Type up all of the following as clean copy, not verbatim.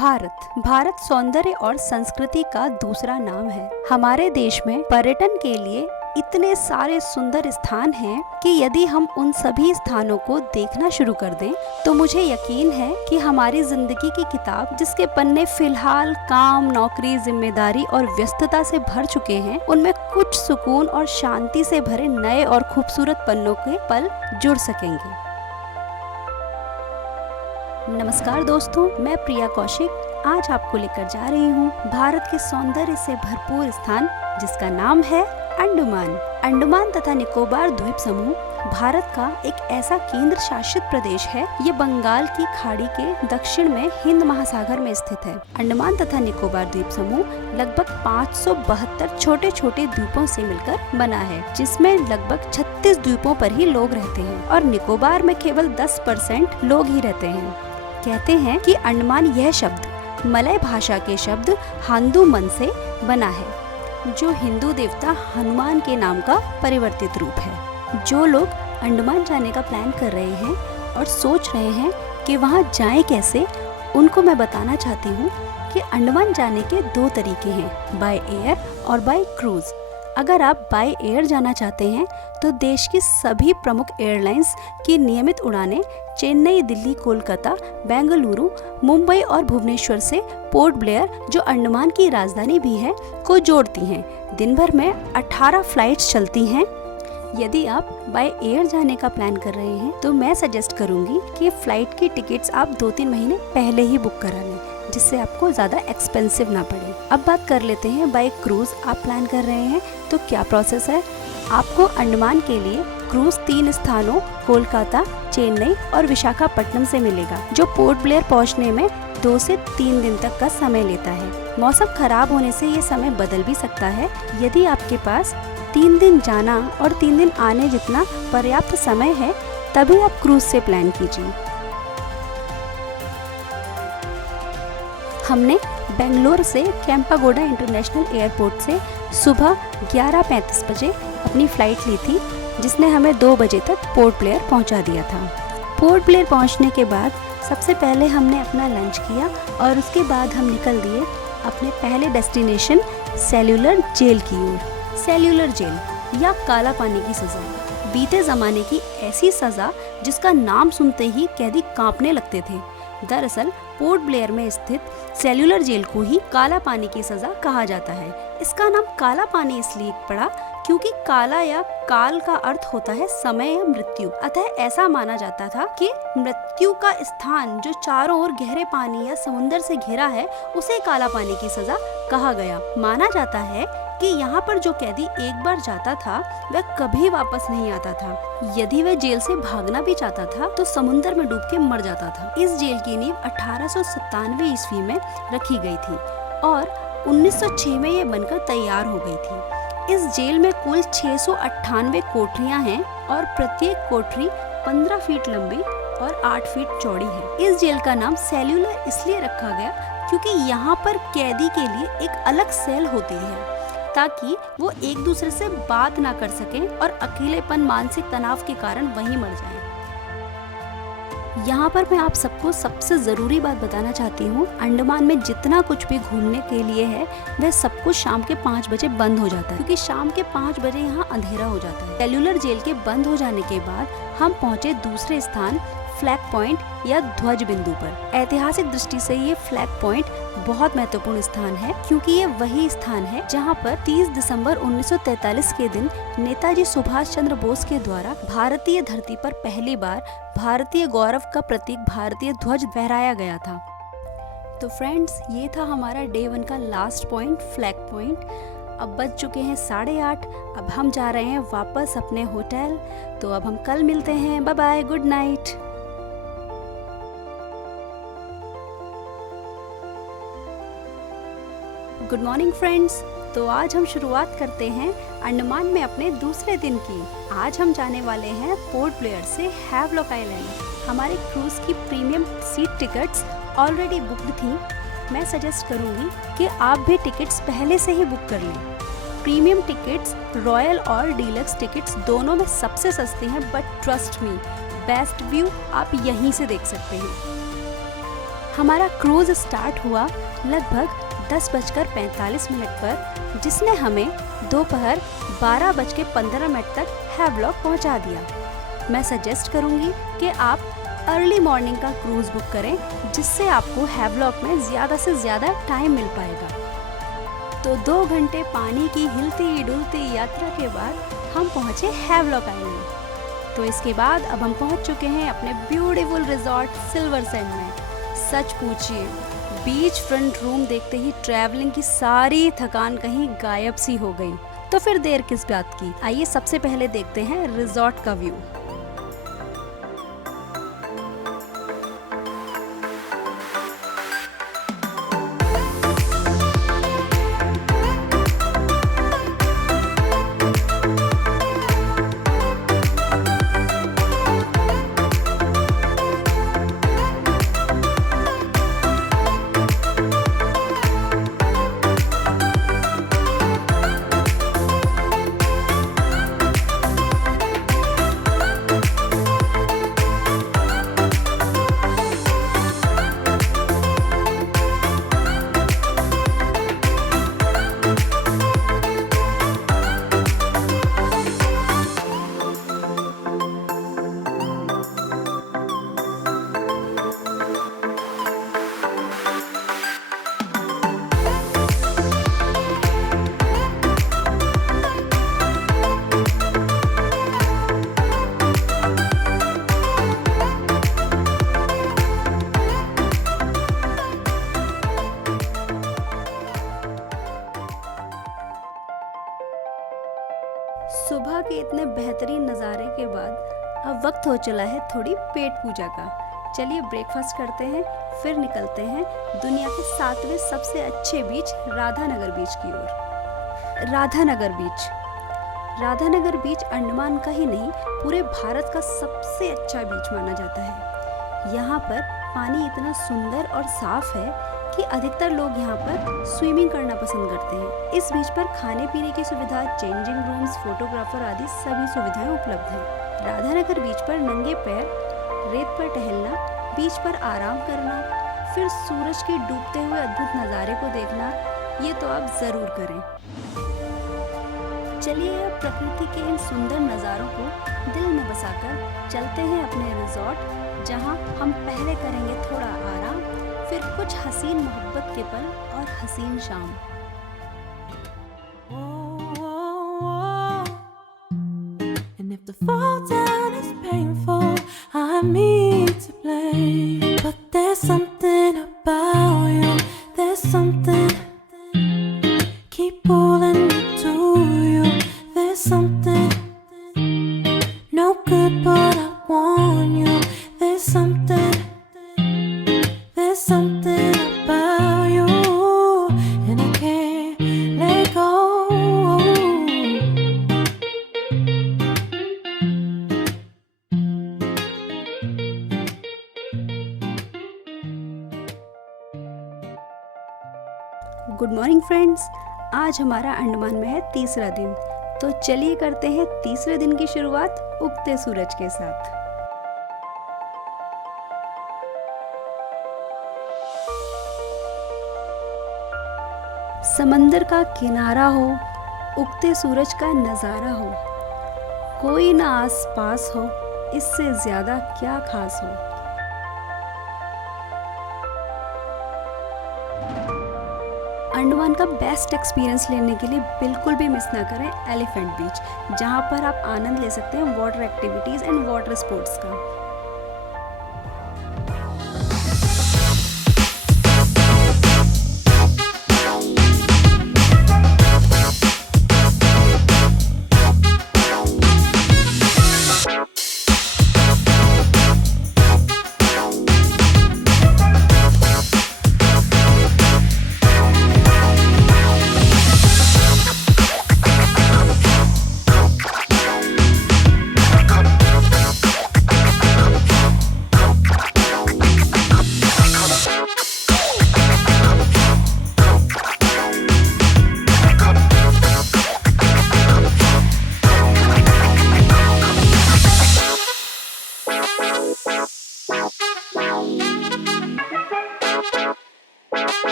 भारत सौंदर्य और संस्कृति का दूसरा नाम है। हमारे देश में पर्यटन के लिए इतने सारे सुंदर स्थान हैं कि यदि हम उन सभी स्थानों को देखना शुरू कर दें तो मुझे यकीन है कि हमारी जिंदगी की किताब जिसके पन्ने फिलहाल काम, नौकरी, जिम्मेदारी और व्यस्तता से भर चुके हैं, उनमें कुछ सुकून और शांति से भरे नए और खूबसूरत पन्नों के पल जुड़ सकेंगे। नमस्कार दोस्तों, मैं प्रिया कौशिक आज आपको लेकर जा रही हूँ भारत के सौंदर्य से भरपूर स्थान जिसका नाम है अंडमान। अंडमान तथा निकोबार द्वीप समूह भारत का एक ऐसा केंद्र शासित प्रदेश है। ये बंगाल की खाड़ी के दक्षिण में हिंद महासागर में स्थित है। अंडमान तथा निकोबार द्वीप समूह लगभग 572 छोटे छोटे द्वीपों से मिलकर बना है, जिसमें लगभग 36 द्वीपों पर ही लोग रहते हैं और निकोबार में केवल 10% लोग ही रहते हैं। कहते हैं कि अंडमान यह शब्द मलय भाषा के शब्द हांदुमन से बना है, जो हिंदू देवता हनुमान के नाम का परिवर्तित रूप है। जो लोग अंडमान जाने का प्लान कर रहे हैं और सोच रहे हैं कि वहां जाएं कैसे, उनको मैं बताना चाहती हूँ कि अंडमान जाने के 2 तरीके हैं, बाय एयर और बाय क्रूज। अगर आप बाय एयर जाना चाहते हैं तो देश की सभी प्रमुख एयरलाइंस की नियमित उड़ानें चेन्नई, दिल्ली, कोलकाता, बेंगलुरु, मुंबई और भुवनेश्वर से पोर्ट ब्लेयर, जो अंडमान की राजधानी भी है, को जोड़ती हैं। दिन भर में 18 फ्लाइट्स चलती हैं। यदि आप बाय एयर जाने का प्लान कर रहे हैं तो मैं सजेस्ट करूंगी कि फ्लाइट की टिकट्स आप 2-3 महीने पहले ही बुक करा लें, जिससे आपको ज़्यादा एक्सपेंसिव ना पड़े। अब बात कर लेते हैं बाय क्रूज आप प्लान कर रहे हैं तो क्या प्रोसेस है। आपको अंडमान के लिए क्रूज 3 स्थानों कोलकाता, चेन्नई और विशाखापट्टनम से मिलेगा, जो पोर्ट ब्लेयर पहुंचने में 2 से 3 दिन तक का समय लेता है। मौसम खराब होने से ये समय बदल भी सकता है। यदि आपके पास 3 दिन जाना और 3 दिन आने जितना पर्याप्त समय है तभी आप क्रूज से प्लान कीजिए। हमने बेंगलोर से केम्पागोडा इंटरनेशनल एयरपोर्ट से सुबह 11:35 बजे अपनी फ़्लाइट ली थी, जिसने हमें 2 बजे तक पोर्ट ब्लेयर पहुंचा दिया था। पोर्ट ब्लेयर पहुंचने के बाद सबसे पहले हमने अपना लंच किया और उसके बाद हम निकल दिए अपने पहले डेस्टिनेशन सेल्यूलर जेल की ओर। सेल्यूलर जेल या काला पानी की सज़ा, बीते ज़माने की ऐसी सज़ा जिसका नाम सुनते ही कैदी कांपने लगते थे। दरअसल पोर्ट ब्लेयर में स्थित सेल्यूलर जेल को ही काला पानी की सज़ा कहा जाता है। इसका नाम काला पानी इसलिए पड़ा क्योंकि काला या काल का अर्थ होता है समय या मृत्यु। अतः ऐसा माना जाता था कि मृत्यु का स्थान जो चारों ओर गहरे पानी या समुद्र से घिरा है, उसे काला पानी की सज़ा कहा गया। माना जाता है कि यहाँ पर जो कैदी एक बार जाता था वह कभी वापस नहीं आता था। यदि वह जेल से भागना भी चाहता था तो समुद्र में डूब के मर जाता था। इस जेल की नींव 1897 ईस्वी में रखी गई थी और 1906 में ये बनकर तैयार हो गई थी। इस जेल में कुल 698 कोठरियां हैं और प्रत्येक कोठरी 15 फीट लंबी और 8 फीट चौड़ी है। इस जेल का नाम सेल्यूलर इसलिए रखा गया क्योंकि यहाँ पर कैदी के लिए एक अलग सेल होती है ताकि वो एक दूसरे से बात ना कर सकें और अकेलेपन, मानसिक तनाव के कारण वहीं मर जाएं। यहाँ पर मैं आप सबको सबसे ज़रूरी बात बताना चाहती हूँ, अंडमान में जितना कुछ भी घूमने के लिए है वह सब कुछ शाम के 5 बजे बंद हो जाता है, क्योंकि शाम के 5 बजे यहाँ अंधेरा हो जाता है। सेल्यूलर जेल के बंद हो जाने के बाद हम पहुँचे दूसरे स्थान फ्लैग पॉइंट या ध्वज बिंदु पर। ऐतिहासिक दृष्टि से ये फ्लैग पॉइंट बहुत महत्वपूर्ण स्थान है क्योंकि ये वही स्थान है जहाँ पर 30 दिसंबर 1943 के दिन नेताजी सुभाष चंद्र बोस के द्वारा भारतीय धरती पर पहली बार भारतीय गौरव का प्रतीक भारतीय ध्वज फहराया गया था। तो फ्रेंड्स, ये था हमारा डे 1 का लास्ट पॉइंट, फ्लैग पॉइंट। अब बज चुके हैं 8:30। अब हम जा रहे हैं वापस अपने होटल। तो अब हम कल मिलते हैं। Bye bye, good night. Good morning friends. तो आज हम शुरुआत करते हैं अंडमान में अपने दूसरे दिन की। आज हम जाने वाले हैं पोर्ट ब्लेयर से हैवलॉक आइलैंड। हमारे क्रूज की premium seat tickets already booked थी। मैं सजेस्ट करूंगी कि आप भी टिकट्स पहले से ही बुक कर लें। प्रीमियम टिकट्स रॉयल और डीलक्स टिकट्स दोनों में सबसे सस्ती हैं, but trust me, best view आप यहीं से देख सकते हैं। हमारा क्रूज स्टार्ट हुआ लगभग 10:45 पर, जिसने हमें दोपहर 12:15 तक हैवलॉक पहुंचा दिया। मैं सजेस्ट करूंगी कि आप अर्ली मॉर्निंग का क्रूज बुक करें, जिससे आपको हैवलॉक में ज़्यादा से ज़्यादा टाइम मिल पाएगा। तो 2 घंटे पानी की हिलती डुलती यात्रा के बाद हम पहुंचे हैवलॉक आइलैंड। तो इसके बाद अब हम पहुंच चुके हैं अपने ब्यूटीफुल रिजॉर्ट सिल्वर सैंड में। सच पूछिए, बीच फ्रंट रूम देखते ही ट्रैवलिंग की सारी थकान कहीं गायब सी हो गई। तो फिर देर किस बात की, आइए सबसे पहले देखते हैं रिजॉर्ट का व्यू। सुबह के इतने बेहतरीन नज़ारे के बाद अब वक्त हो चला है थोड़ी पेट पूजा का। चलिए ब्रेकफास्ट करते हैं, फिर निकलते हैं दुनिया के 7वें सबसे अच्छे बीच राधानगर बीच की ओर। राधानगर बीच अंडमान का ही नहीं, पूरे भारत का सबसे अच्छा बीच माना जाता है। यहाँ पर पानी इतना सुंदर और साफ है कि अधिकतर लोग यहाँ पर स्विमिंग करना पसंद करते हैं। इस बीच पर खाने पीने की सुविधा, चेंजिंग रूम्स, फोटोग्राफर आदि सभी सुविधाएं उपलब्ध हैं। राधानगर बीच पर नंगे पैर रेत पर टहलना, बीच पर आराम करना, फिर सूरज के डूबते हुए अद्भुत नज़ारे को देखना, ये तो आप ज़रूर करें। चलिए अब प्रकृति के इन सुंदर नज़ारों को दिल में बसाकर चलते हैं अपने रिजॉर्ट, जहाँ हम पहले करेंगे थोड़ा आराम, फिर कुछ हसीन मोहब्बत के पल और हसीन शाम। And if the fall down is painful, I mean to blame, but there's something about you, there's something keep pulling me to you, there's something no good but I want you, there's something about you, and I can't let go. Good morning friends, आज हमारा अंडमान में है तीसरा दिन। तो चलिए करते हैं तीसरे दिन की शुरुआत उगते सूरज के साथ। समंदर का किनारा हो, उगते सूरज का नज़ारा हो, कोई ना आस पास हो, इससे ज़्यादा क्या खास हो। अंडमान का बेस्ट एक्सपीरियंस लेने के लिए बिल्कुल भी मिस ना करें एलिफेंट बीच, जहाँ पर आप आनंद ले सकते हैं water activities and water sports का।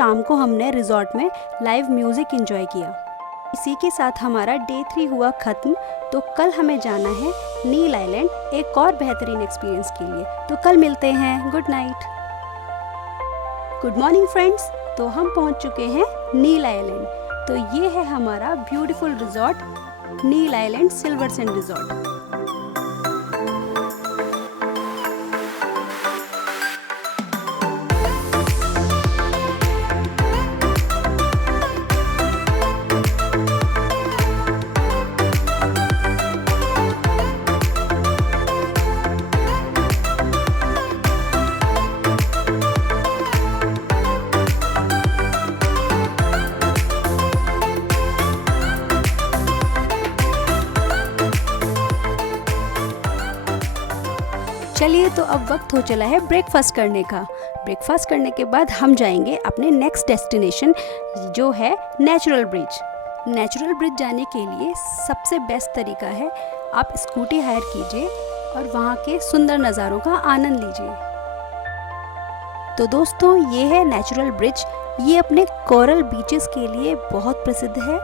शाम को हमने रिजॉर्ट में लाइव म्यूजिक एंजॉय किया। इसी के साथ हमारा डे 3 हुआ खत्म। तो कल हमें जाना है नील आइलैंड एक और बेहतरीन एक्सपीरियंस के लिए। तो कल मिलते हैं। Good night. Good morning friends. तो हम पहुंच चुके हैं नील आइलैंड। तो ये है हमारा ब्यूटीफुल रिजॉर्ट नील आइलैंड सिल्वर सैंड रिजॉर्ट। चलिए तो अब वक्त हो चला है ब्रेकफास्ट करने का। ब्रेकफास्ट करने के बाद हम जाएंगे अपने नेक्स्ट डेस्टिनेशन जो है नेचुरल ब्रिज। नेचुरल ब्रिज जाने के लिए सबसे बेस्ट तरीका है आप स्कूटी हायर कीजिए और वहाँ के सुंदर नज़ारों का आनंद लीजिए। तो दोस्तों ये है नेचुरल ब्रिज। ये अपने कोरल बीचेस के लिए बहुत प्रसिद्ध है।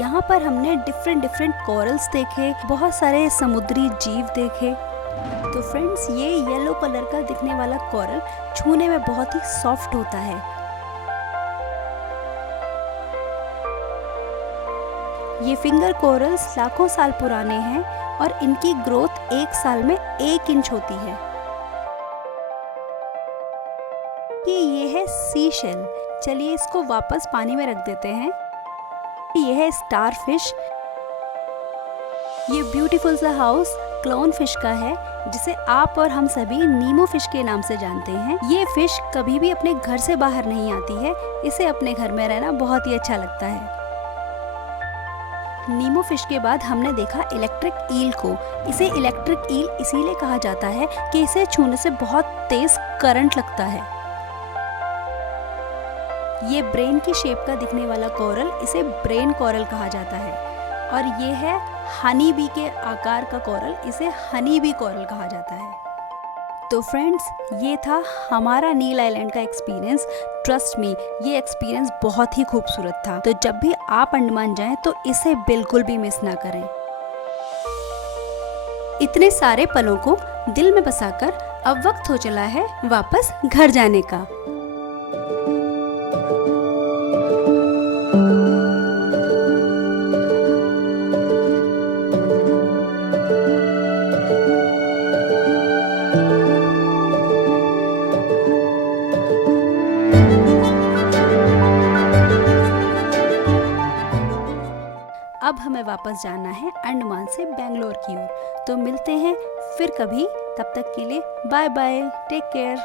यहाँ पर हमने डिफरेंट कोरल्स देखे, बहुत सारे समुद्री जीव देखे। तो फ्रेंड्स ये येलो कलर का दिखने वाला कोरल छूने में बहुत ही सॉफ्ट होता है। ये फिंगर कोरल्स लाखों साल पुराने हैं और इनकी ग्रोथ 1 साल में 1 इंच होती है। ये है सी शेल। चलिए इसको वापस पानी में रख देते हैं। ये है स्टार फिश। ये ब्यूटीफुल सा हाउस क्लाउन फिश का है जिसे आप और हम सभी नीमो फिश के नाम से जानते हैं। ये फिश कभी भी अपने घर से बाहर नहीं आती है। इसे अपने घर में रहना बहुत ही अच्छा लगता है। नीमो फिश के बाद हमने देखा इलेक्ट्रिक ईल को। इसे इलेक्ट्रिक ईल इसीलिए कहा जाता है कि इसे छूने से बहुत तेज करंट लगता है। ये ब्रेन की शेप का दिखने वाला कोरल इसे ब्रेन कोरल कहा जाता है। और ये है हनी बी के आकार का कोरल, इसे हनी बी कोरल कहा जाता है। तो फ्रेंड्स ये था हमारा नील आइलैंड का एक्सपीरियंस। ट्रस्ट मी ये एक्सपीरियंस बहुत ही खूबसूरत था। तो जब भी आप अंडमान जाएं तो इसे बिल्कुल भी मिस ना करें। इतने सारे पलों को दिल में बसाकर अब वक्त हो चला है वापस घर जाने का। अब हमें वापस जाना है अंडमान से बेंगलोर की ओर। तो मिलते हैं फिर कभी। तब तक के लिए बाय बाय, टेक केयर।